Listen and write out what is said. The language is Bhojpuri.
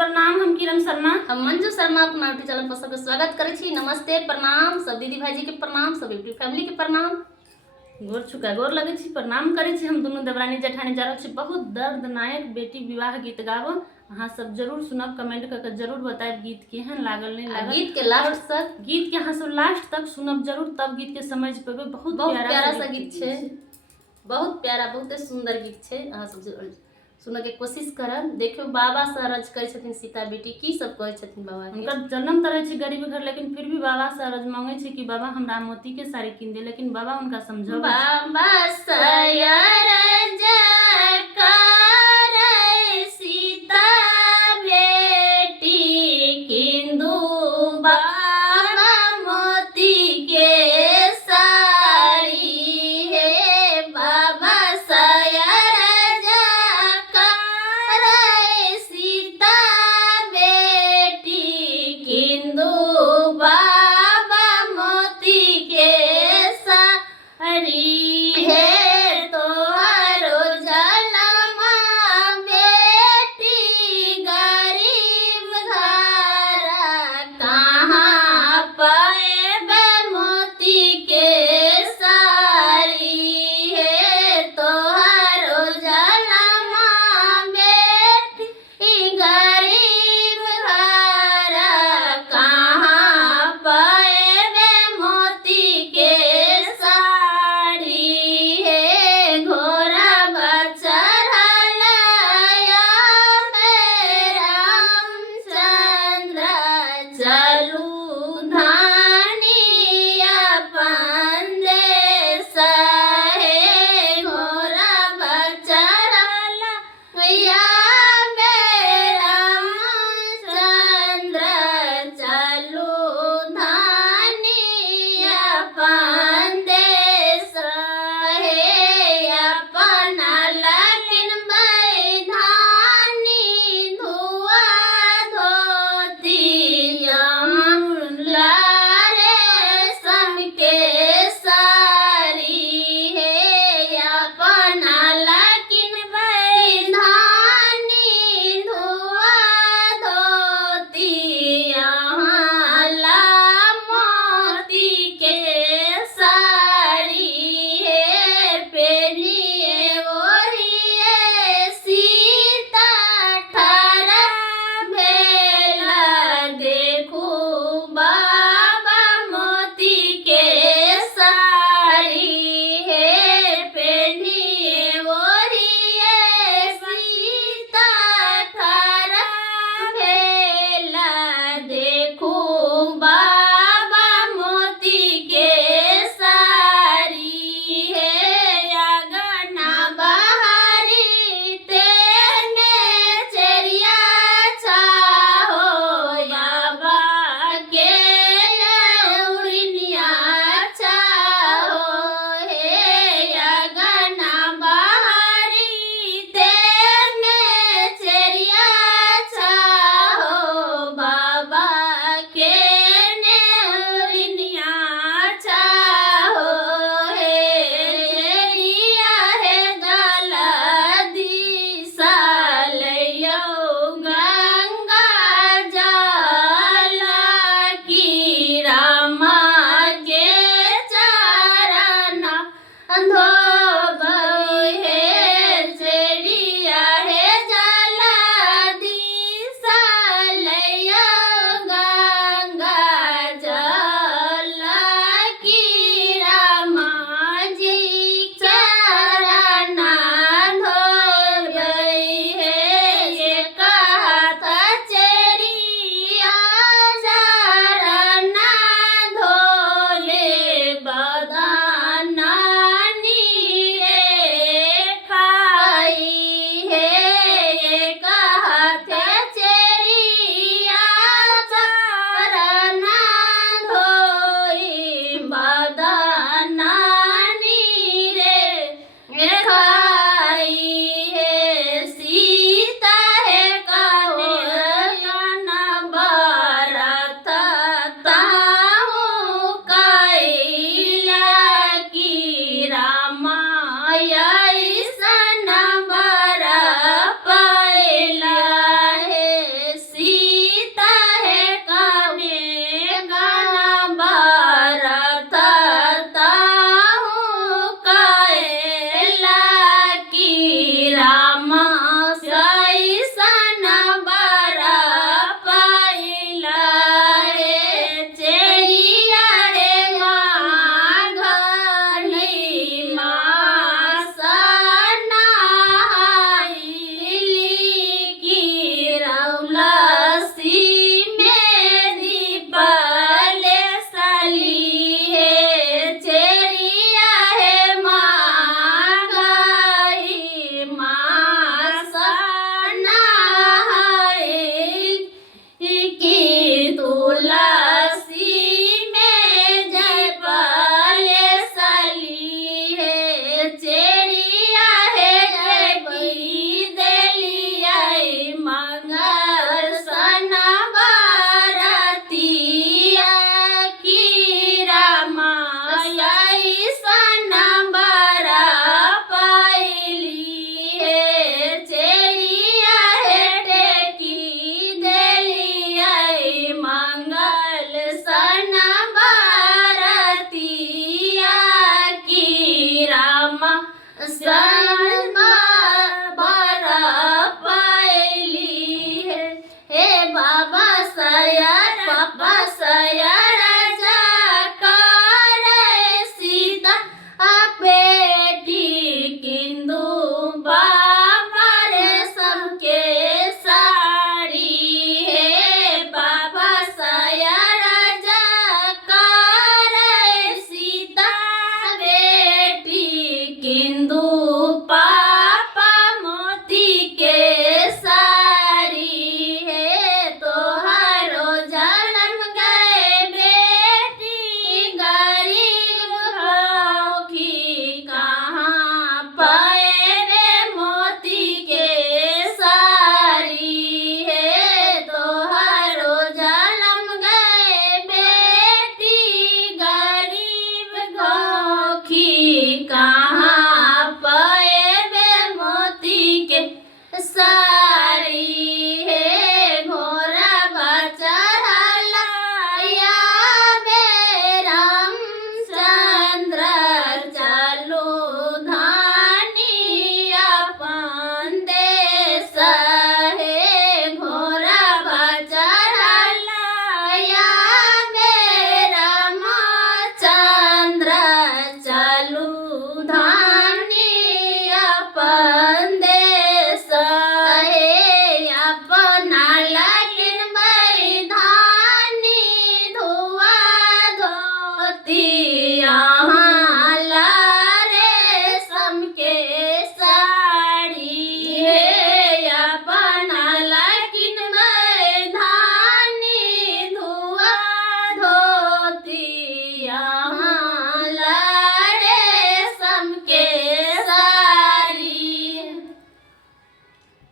प्रणाम। हम किरण शर्मा, हम मंजू शर्मा अपना यूट्यूब चैनल पर सबके स्वागत करे छी। नमस्ते, प्रणाम, सब दीदी भाईजी के प्रणाम, सब यूट्यूब फैमिली के प्रणाम। गोर छुका गोर लगे छी, प्रणाम करे छी। हम दोनों देवरानी जेठानी जा रहल छी बहुत दर्दनायक बेटी विवाह गीत गाबो। अहाँ सब जरूर सुनब, कमेंट करके जरूर बताएब गीत केहन लागल नहीं लागल। गीत के लास्ट तक गीत के अहाँ सब लास्ट तक सुनब जरूर, तब गीत के समझ पेबे। बहुत प्यारा सा गीत छे, बहुत प्यारा, बहुत सुंदर गीत छे। अहाँ सब सुनऽ के कोशिश करब। देखियो बाबा से अरज करे छथिन सीता बेटी, की सब कहे छथिन बाबा के। उनका जन्म तरह छे गरीब घर, लेकिन फिर भी बाबा से अरज मांगे छे कि बाबा हमरा मोती के साड़ी किन दे। लेकिन बाबा उनका समझावे बाबा से अरज